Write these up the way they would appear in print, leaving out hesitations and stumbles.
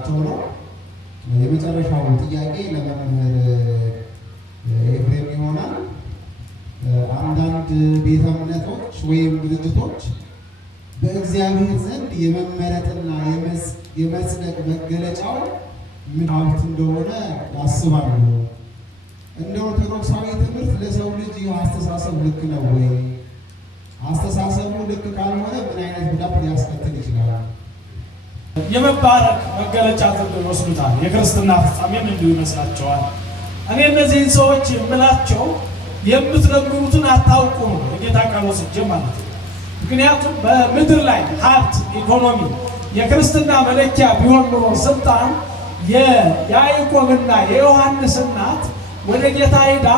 እሳቸው ነው። የመጨረሻው ጥያቄ ለመምህር ኤፍሬም ይሆናል። አንዳንድ ቤተ እምነቶች ወይም ድርጅቶች በእግዚአብሔር ዘንድ የመመረጥና የመጽደቅ መገለጫው ምን ሀብት እንደሆነ ያስባሉ። እንደ ኦርቶዶክሳዊ ትምህርት ለሰው ልጅ ይህ አስተሳሰብ ልክ ነው ወይ? አስተሳሰቡ ልክ ካልሆነ ምን አይነት ጉዳት ሊያስከትል ይችላል? የመባረክ መገለጫ አድርገው ይወስዱታል። የክርስትና ፍጻሜም እንዲሁ ይመስላቸዋል። እኔ እነዚህን ሰዎች የምላቸው የምትነግሩትን አታውቁም ነው የጌታ ቃል ወስጄ ማለት ነው። ምክንያቱም በምድር ላይ ሀብት፣ ኢኮኖሚ የክርስትና መለኪያ ቢሆን ኖሮ ስልጣን የያዕቆብና የዮሐንስ እናት ወደ ጌታ ሄዳ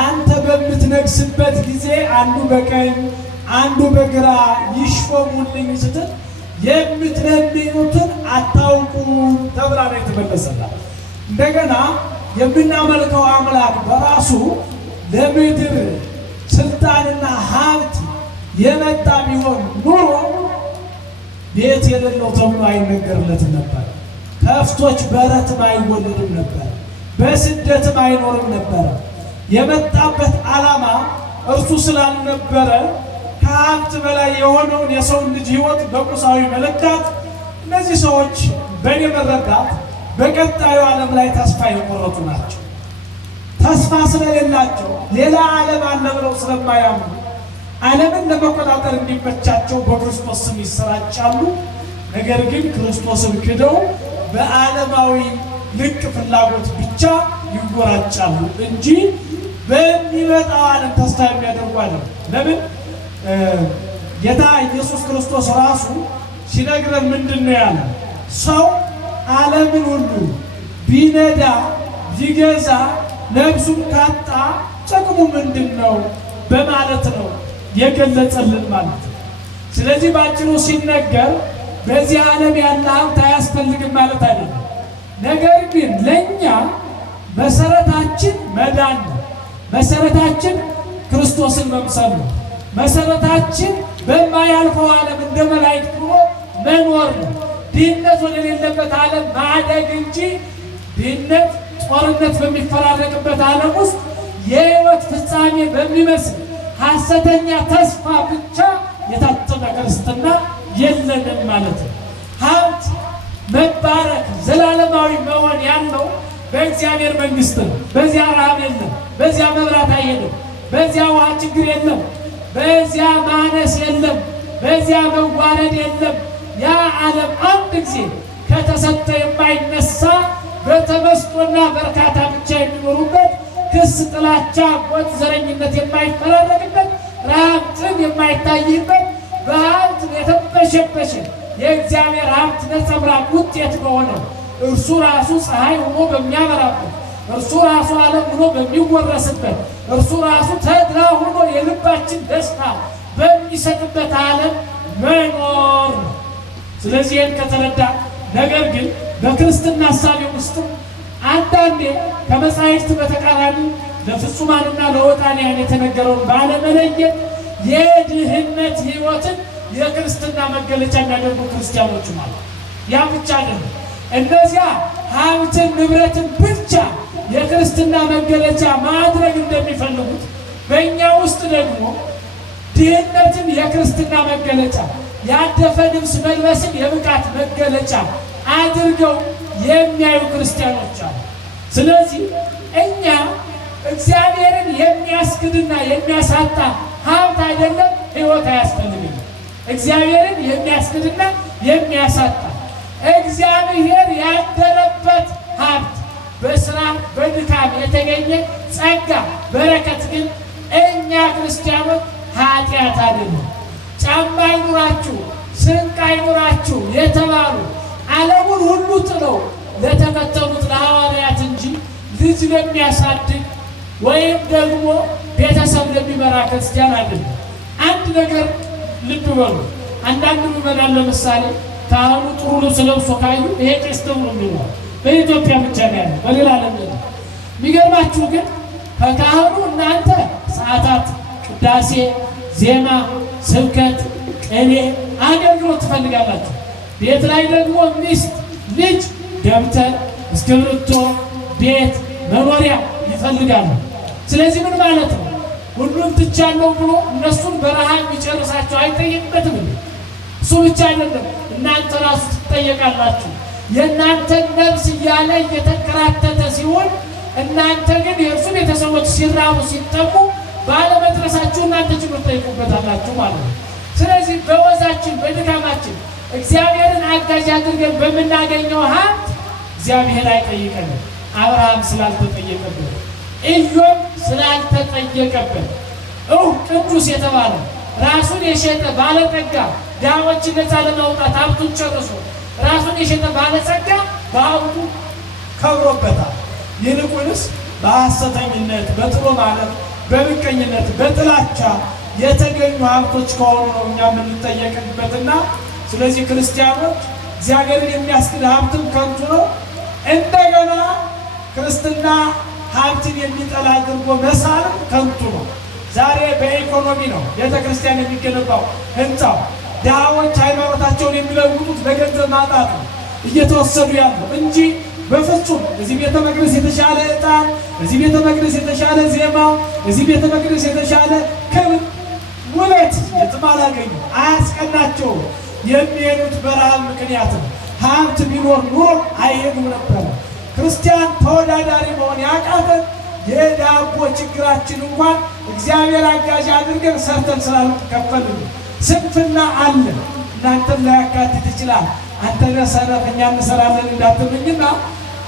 አንተ በምትነግስበት ጊዜ አንዱ በቀኝ አንዱ በግራ ይሾሙልኝ ስትል የምትለምኑትን አታውቁም ተብላ ነው የተመለሰላት። እንደገና የምናመልከው አምላክ በራሱ ለምድር ስልጣንና ሀብት የመጣ ቢሆን ኑሮ ቤት የሌለው ተብሎ አይነገርለትም ነበር። ከፍቶች በረትም አይወለድም ነበር። በስደትም አይኖርም ነበር። የመጣበት ዓላማ እርሱ ስላልነበረ ከሀብት በላይ የሆነውን የሰውን ልጅ ሕይወት በቁሳዊ መለካት እነዚህ ሰዎች በእኔ መረዳት በቀጣዩ ዓለም ላይ ተስፋ የቆረጡ ናቸው። ተስፋ ስለሌላቸው ሌላ ዓለም አለ ብለው ስለማያምኑ ዓለምን ለመቆጣጠር እንዲመቻቸው በክርስቶስ ስም ይሰራጫሉ። ነገር ግን ክርስቶስን ክደው በዓለማዊ ልቅ ፍላጎት ብቻ ይጎራጫሉ እንጂ በሚመጣው ዓለም ተስፋ የሚያደርጉ አይደለም። ለምን? ጌታ ኢየሱስ ክርስቶስ ራሱ ሲነግረን ምንድን ነው ያለ? ሰው ዓለምን ሁሉ ቢነዳ ቢገዛ ነፍሱን ካጣ ጥቅሙ ምንድን ነው በማለት ነው የገለጸልን ማለት ነው። ስለዚህ ባጭሩ ሲነገር በዚህ ዓለም ያለ ሀብት አያስፈልግም ማለት አይደለም። ነገር ግን ለእኛ መሰረታችን መዳን ነው። መሰረታችን ክርስቶስን መምሰል ነው። መሰረታችን በማያልፈው ዓለም እንደ መላእክት ሆኖ መኖር ነው። ድህነት ወደሌለበት ዓለም ማደግ እንጂ ድህነት፣ ጦርነት በሚፈራረቅበት ዓለም ውስጥ የሕይወት ፍጻሜ በሚመስል ሐሰተኛ ተስፋ ብቻ የታጠቀ ክርስትና የለንም ማለት ነው። ሀብት፣ መባረክ፣ ዘላለማዊ መሆን ያለው በእግዚአብሔር መንግሥት ነው። በዚያ ረሃብ የለም፣ በዚያ መብራት አይሄድም፣ በዚያ ውሃ ችግር የለም፣ በዚያ ማነስ የለም፣ በዚያ መዋረድ የለም። ያ ዓለም አንድ ጊዜ ከተሰጠ የማይነሳ በተመስጦና በርካታ ብቻ የሚኖሩበት፣ ክስ፣ ጥላቻ፣ ሞት፣ ዘረኝነት የማይፈራረቅበት፣ ረሃብ፣ ጥም የማይታይበት፣ በሀብት የተበሸበሸ የእግዚአብሔር ሀብት ነጸብራቅ ውጤት በሆነው እርሱ ራሱ ፀሐይ ሆኖ በሚያበራበት፣ እርሱ ራሱ ዓለም ሆኖ በሚወረስበት፣ እርሱ ራሱ ተድላ ሆኖ የልባችን ደስታ በሚሰጥበት ዓለም መኖር ነው። ስለዚህ ይህን ከተረዳ፣ ነገር ግን በክርስትና ሐሳቤ ውስጥም አንዳንዴ ከመጻሕፍት በተቃራኒ ለፍጹማንና ለወጣንያን የተነገረውን ባለመለየት የድህነት ሕይወትን የክርስትና መገለጫ የሚያደርጉ ክርስቲያኖች ማለት ያ ብቻ አይደለም። እነዚያ ሀብትን ንብረትን ብቻ የክርስትና መገለጫ ማድረግ እንደሚፈልጉት በእኛ ውስጥ ደግሞ ድህነትን የክርስትና መገለጫ፣ ያደፈ ልብስ መልበስን የብቃት መገለጫ አድርገው የሚያዩ ክርስቲያኖች አሉ። ስለዚህ እኛ እግዚአብሔርን የሚያስክድና የሚያሳጣ ሀብት አይደለም፣ ሕይወት አያስፈልግም። እግዚአብሔርን የሚያስክድና የሚያሳጣ እግዚአብሔር ያደረበት ሀብት በስራ በድካም የተገኘ ጸጋ በረከት ግን እኛ ክርስቲያኖች ኃጢአት አይደለም። ጫማ አይኑራችሁ፣ ስንቅ አይኑራችሁ የተባሉ ዓለሙን ሁሉ ጥለው ለተከተሉት ለሐዋርያት እንጂ ልጅ ለሚያሳድግ ወይም ደግሞ ቤተሰብ ለሚመራ ክርስቲያን አይደለም። አንድ ነገር ልብ በሉ። አንዳንድ ምዕመናን ለምሳሌ ካህኑ ጥሩ ልብስ ለብሶ ካዩ ይሄ ቄስ ተብሎ የሚለው በኢትዮጵያ ብቻ ነው ያለው፣ በሌላ ዓለም ነው። የሚገርማችሁ ግን ከካህኑ እናንተ ሰዓታት፣ ቅዳሴ፣ ዜማ፣ ስብከት፣ ቅኔ፣ አገልግሎት ትፈልጋላችሁ። ቤት ላይ ደግሞ ሚስት፣ ልጅ፣ ደብተር፣ እስክሪብቶ፣ ቤት፣ መኖሪያ ይፈልጋሉ። ስለዚህ ምን ማለት ነው? ሁሉን ትቻለሁ ብሎ እነሱን በረሃብ የሚጨርሳቸው አይጠየቅበትም እንዴ? እሱ ብቻ አይደለም፣ እናንተ ራሱ ትጠየቃላችሁ። የእናንተን ነፍስ እያለ እየተንከራተተ ሲሆን እናንተ ግን የእርሱ ቤተሰቦች ሲራቡ ሲጠሙ ባለመድረሳችሁ እናንተ ችግር ትጠይቁበታላችሁ ማለት ነው። ስለዚህ በወዛችን በድካማችን እግዚአብሔርን አጋዥ አድርገን በምናገኘው ሀብት እግዚአብሔር አይጠይቀንም። አብርሃም ስላልተጠየቀበት፣ ኢዮብ ስላልተጠየቀበት፣ ቅዱስ የተባለ ራሱን የሸጠ ባለጠጋ ድሆችን ነፃ ለማውጣት ሀብቱን ጨርሶ ራሱን የሸጠ ባለጸጋ በሀብቱ ከብሮበታል። ይልቁንስ በሐሰተኝነት በጥሎ ማለት በምቀኝነት በጥላቻ የተገኙ ሀብቶች ከሆኑ ነው እኛ የምንጠየቅበትና ስለዚህ ክርስቲያኖች እግዚአብሔርን የሚያስክድ ሀብትም ከንቱ ነው። እንደገና ክርስትና ሀብትን የሚጠላ አድርጎ መሳልም ከንቱ ነው። ዛሬ በኢኮኖሚ ነው ቤተ ክርስቲያን የሚገነባው ህንፃው። ድሃዎች ሃይማኖታቸውን የሚለውጡት በገንዘብ ማጣት ነው እየተወሰዱ ያለው እንጂ በፍጹም እዚህ ቤተ መቅደስ የተሻለ ዕጣን፣ እዚህ ቤተ መቅደስ የተሻለ ዜማ፣ እዚህ ቤተ መቅደስ የተሻለ ክብር ውበት የትም አላገኙ። አያስቀናቸውም። የሚሄዱት በረሃብ ምክንያት ነው። ሀብት ቢኖር ኑሮ አይሄዱም ነበር። ክርስቲያን ተወዳዳሪ መሆን ያቃተን የዳቦ ችግራችን እንኳን እግዚአብሔር አጋዥ አድርገን ሰርተን ስላልተከፈልን ስንፍና አለ። እናንተን ላያካትት ይችላል። አንተ ሰነፍ እኛ እንሰራለን እንዳትሉኝና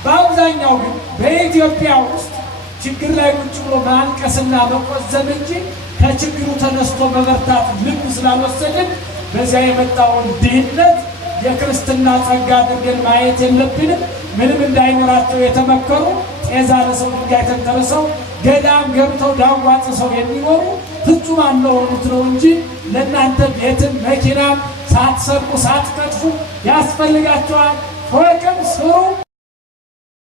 በአብዛኛው ግን በኢትዮጵያ ውስጥ ችግር ላይ ቁጭ ብሎ ማልቀስና መቆዘም እንጂ ከችግሩ ተነስቶ መበርታት ልብ ስላልወሰድን በዚያ የመጣውን ድህነት የክርስትና ጸጋ አድርገን ማየት የለብንም። ምንም እንዳይኖራቸው የተመከሩ ጤዛ ለሰው ድንጋይ ተንተርሰው ገዳም ገብተው ዳዋ ጥሰው የሚኖሩ ፍጹማን ለሆኑት ነው እንጂ ለእናንተ ቤትን መኪናም ሳትሰርቁ ሳትቀጥፉ ያስፈልጋቸዋል። ፎቅም ስሩ።